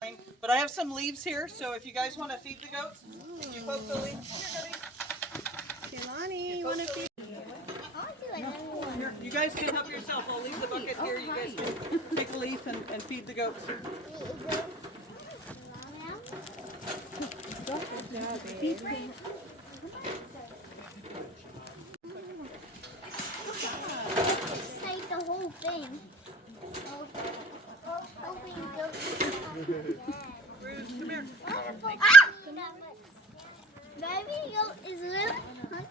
But I have some leaves here, so if you guys want to feed the goats, you poke the leaves. Here, Kehlani, you want to feed? Here, you guys can help yourself. I'll leave the bucket here. You guys can take a leaf and feed the goats. Take the whole thing. Bruce, come here. Baby goat is really hungry.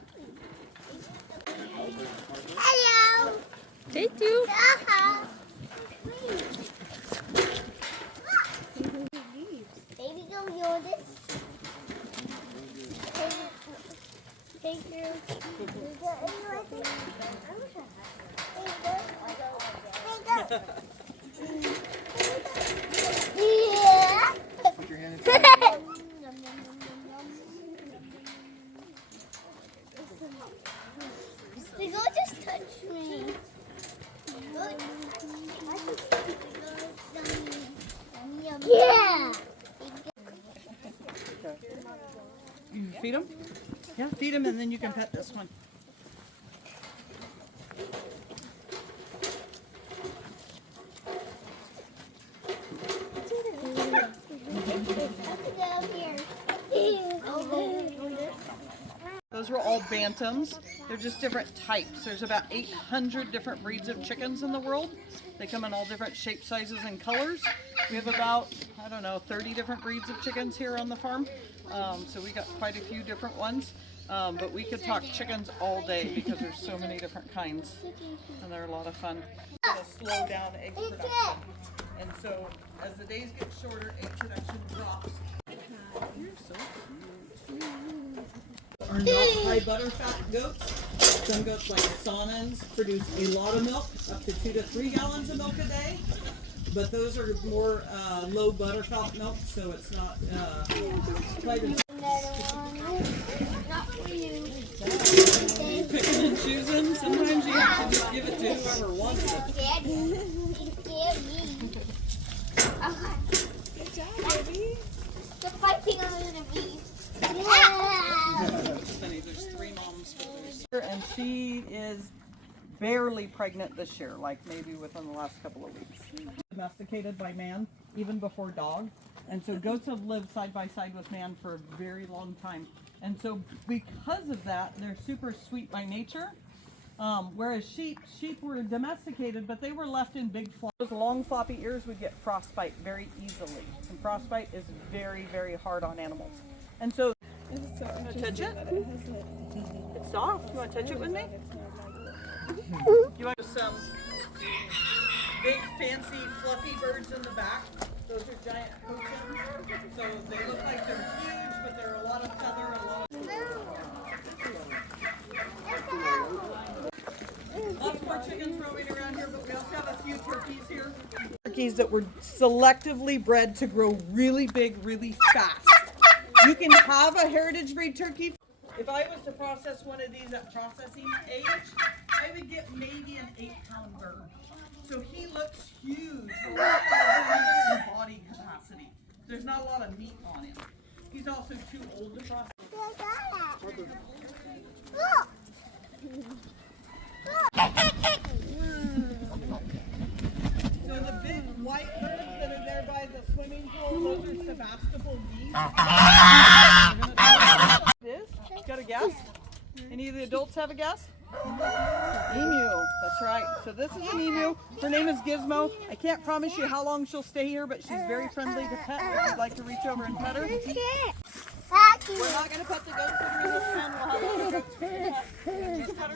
Hello. They do. Baby goat, you're this. Take your. Yeah. Put your hand The goat just touched me. Yeah. You feed them? Yeah, feed them and then you can pet this one. Those were all bantams. They're just different types. There's about 800 different breeds of chickens in the world. They come in all different shapes, sizes, and colors. We have about, I don't know, 30 different breeds of chickens here on the farm. So we got quite a few different ones. But we could talk chickens all day because there's so many different kinds. And they're a lot of fun. It'll slow down egg production. And so as the days get shorter, egg production drops. You're so cute. Are not high butter fat goats. Some goats like Saanens produce a lot of milk, up to 2 to 3 gallons of milk a day. But those are more low butter fat milk, so it's not quite as picking and choosing. Sometimes you have to just give it to whoever wants it. Good job, baby. The fighting under the bees. It's funny, there's 3 moms for this. And she is barely pregnant this year, like maybe within the last couple of weeks. Domesticated by man, even before dog. And so goats have lived side by side with man for a very long time. And so because of that, they're super sweet by nature. Whereas sheep were domesticated, but they were left in big flocks. Those long floppy ears would get frostbite very easily. And frostbite is very, very hard on animals. And so, It's so you want to touch it? It's soft. You want to touch it with me? You want some big, fancy, fluffy birds in the back? Those are giant cochins. So they look like they're huge, but they're a lot of feather, a lot of... Lots more chickens roaming around here, but we also have a few turkeys here. Turkeys that were selectively bred to grow really big, really fast. You can have a heritage breed turkey. If I was to process one of these at processing age, I would get maybe an 8-pound bird. So he looks huge in body capacity. There's not a lot of meat on him. He's also too old to process. So the big white birds that are there by the swimming pool, those are Sebastopol geese. You got a guess? Any of the adults have a guess? Emu, that's right. So this is an emu. Her name is Gizmo. I can't promise you how long she'll stay here, but she's very friendly to pet if you'd like to reach over and pet her. We're not going to pet the goats that are in this pen. We'll have other goats for you to pet.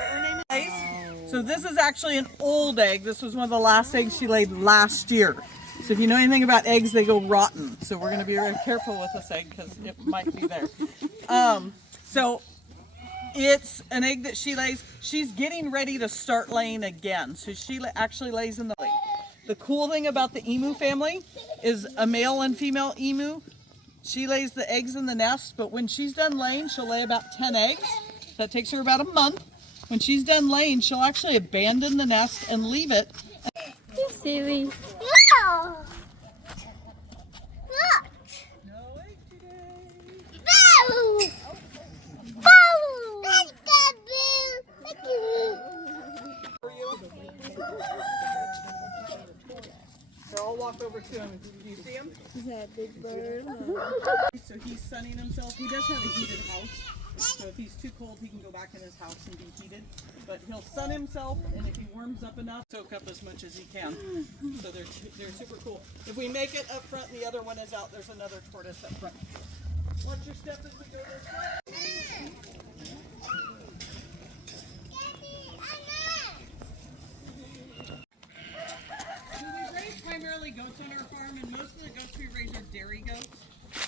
Her name is... So this is actually an old egg. This was one of the last eggs she laid last year. So if you know anything about eggs, they go rotten. So we're going to be very careful with this egg because it might be there. So it's an egg that she lays. She's getting ready to start laying again. So she actually lays in the lake. The cool thing about the emu family is a male and female emu. She lays the eggs in the nest, but when she's done laying, she'll lay about 10 eggs. That takes her about a month. When she's done laying, she'll actually abandon the nest and leave it. Silly. No. Look. No egg today. Boo. Boo. Let's go, boo. Look at me. For you. So I'll walk over to him. Do you see him? Is that a big bird? So he's sunning himself. He does have a heated house. So if he's too cold, he can go back in his house and be heated. But he'll sun himself, and if he warms up enough, soak up as much as he can. So they're super cool. If we make it up front and the other one is out, there's another tortoise up front. Watch your step as we go this way. So we raise primarily goats on our farm, and most of the goats we raise are dairy goats.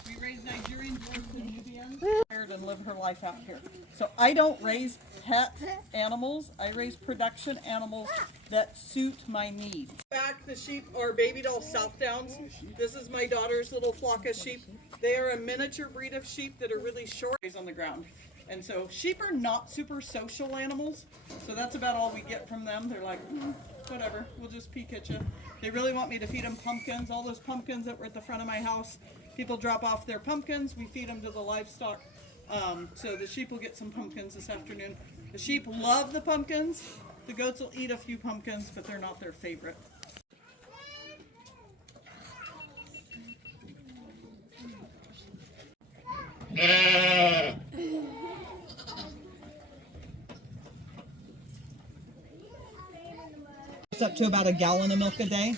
We raise Nigerian dwarfs and Nubians. And live her life out here. So I don't raise pet animals. I raise production animals that suit my needs. Back, the sheep are baby doll Southdowns. This is my daughter's little flock of sheep. They are a miniature breed of sheep that are really short on the ground. And so sheep are not super social animals. So that's about all we get from them. They're like, whatever, we'll just peek at you. They really want me to feed them pumpkins. All those pumpkins that were at the front of my house, people drop off their pumpkins. We feed them to the livestock. So the sheep will get some pumpkins this afternoon. The sheep love the pumpkins. The goats will eat a few pumpkins, but they're not their favorite. It's up to about a gallon of milk a day.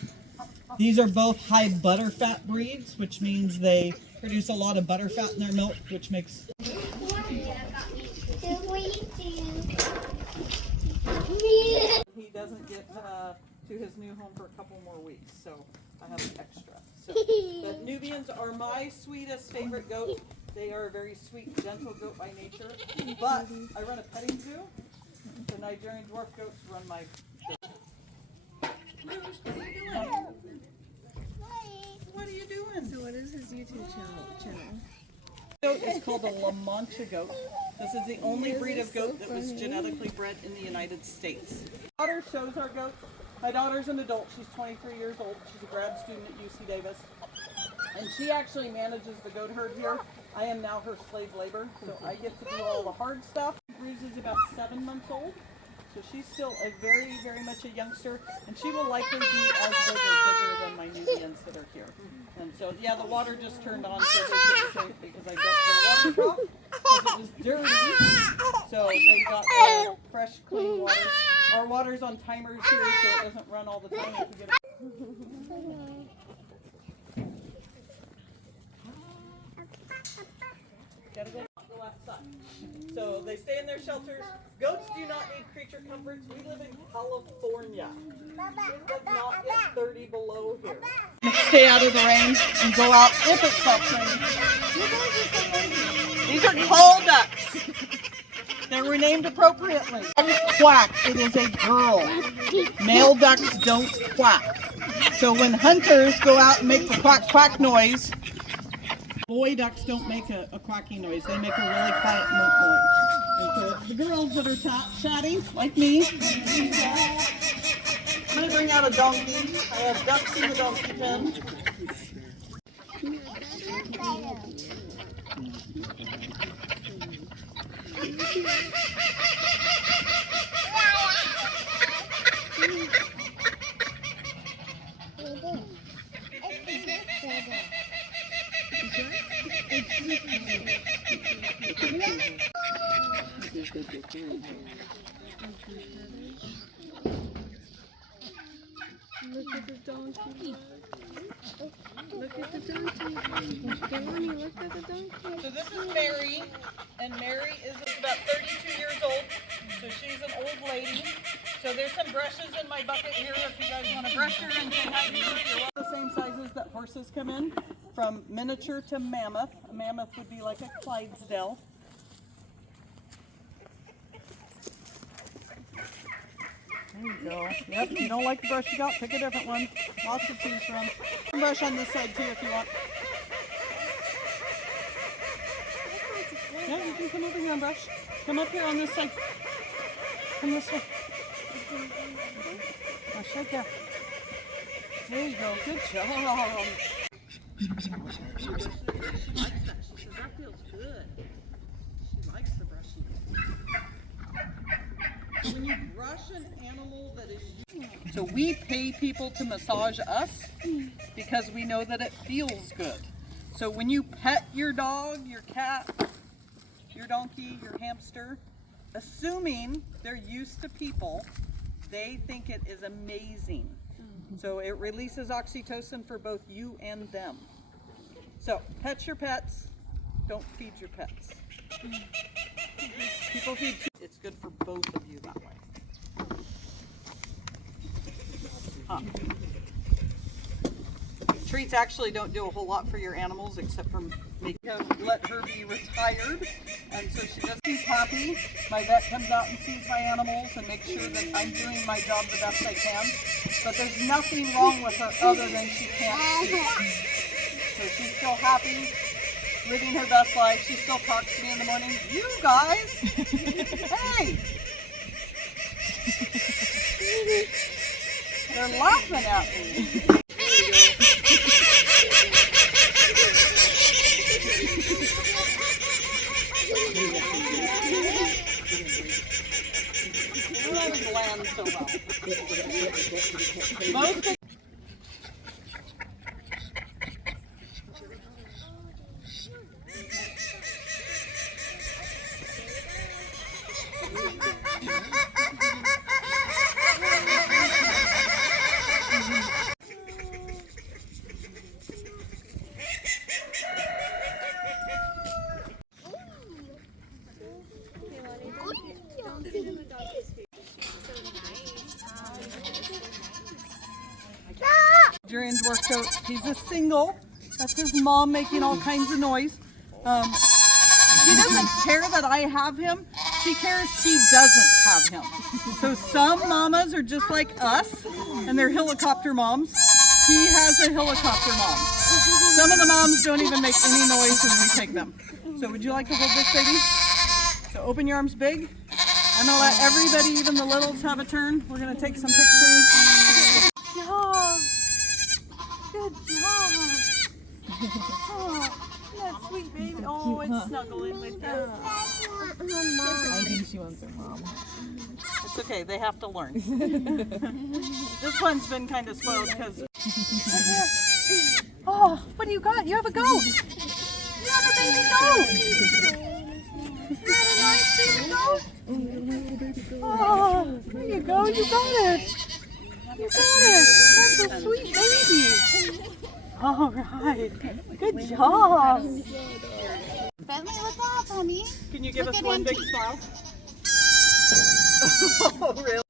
These are both high butterfat breeds, which means they produce a lot of butterfat in their milk, which makes... He doesn't get to his new home for a couple more weeks, so I have an extra. So, the Nubians are my sweetest favorite goat. They are a very sweet, gentle goat by nature. But I run a petting zoo. The Nigerian dwarf goats run my... What are you doing? So what is his YouTube channel? Goat is called a La Mancha goat. This is the only breed of goat that was genetically bred in the United States. My daughter shows our goats. My daughter's an adult. She's 23 years old. She's a grad student at UC Davis. And she actually manages the goat herd here. I am now her slave labor, so I get to do all the hard stuff. Breeze is about 7 months old. So she's still a very, very much a youngster, and she will likely be as bigger than my Nubians that are here. And so, yeah, the water just turned on, so they took it because I dumped the water trough because it was dirty. So they got fresh, clean water. Our water's on timers here, so it doesn't run all the time. If we get Gotta go outside. So they stay in their shelters. Goats do not need creature comforts. We live in California. It does not get 30 below here. Stay out of the rain and go out if it stops raining. These are call ducks. They were named appropriately. Quack, it is a girl. Male ducks don't quack. So when hunters go out and make the quack quack noise, boy ducks don't make a quacking noise. They make a really quiet moat noise. And so it's the girls that are chatting, like me. I'm going to bring out a donkey. I have ducks in the donkey pen. Look at the donkey. Look at the donkey. Giovanni, look at the donkey. So this is Mary, and Mary is about 32 years old, so she's an old lady. So there's some brushes in my bucket here if you guys want to brush her and say hi to her. You're the same sizes that horses come in, from miniature to mammoth. A mammoth would be like a Clydesdale. There you go. Yep, if you don't like the brush you got, pick a different one. Lots to choose from. You can brush on this side too if you want. Yeah, you can come over here and brush. Come up here on this side. Come this way. Now shake that. There you go. Good job. She likes that. She says that feels good. She likes the brushing. When you brush an animal that is so we pay people to massage us because we know that it feels good. So when you pet your dog, your cat, your donkey, your hamster, assuming they're used to people, they think it is amazing. So it releases oxytocin for both you and them. So pet your pets, don't feed your pets. People feed, it's good for both of you that way. Huh. Treats actually don't do a whole lot for your animals except for let her be retired, and so she does. She's happy. My vet comes out and sees my animals and makes sure that I'm doing my job the best I can. But there's nothing wrong with her other than she can't see. So she's still happy, living her best life. She still talks to me in the morning. You guys, hey. They're laughing at me. It doesn't land so well. Most Julian's worked out. He's a single. That's his mom making all kinds of noise. She doesn't care that I have him. She cares she doesn't have him. So some mamas are just like us, and they're helicopter moms. He has a helicopter mom. Some of the moms don't even make any noise when we take them. So would you like to hold this, baby? So open your arms big. I'm going to let everybody, even the littles, have a turn. We're going to take some pictures. Good job. Good job. Oh, that sweet baby. Oh, it's snuggling with you. I think she wants her mom. It's okay. They have to learn. This one's been kind of spoiled because... Oh, what do you got? You have a goat. You have a baby goat. Is that a nice baby goat? Oh, there you go. You got it. You got it. That's a sweet baby. All right. Good job. Bentley, look up, honey. Can you give us one big smile? Oh, really?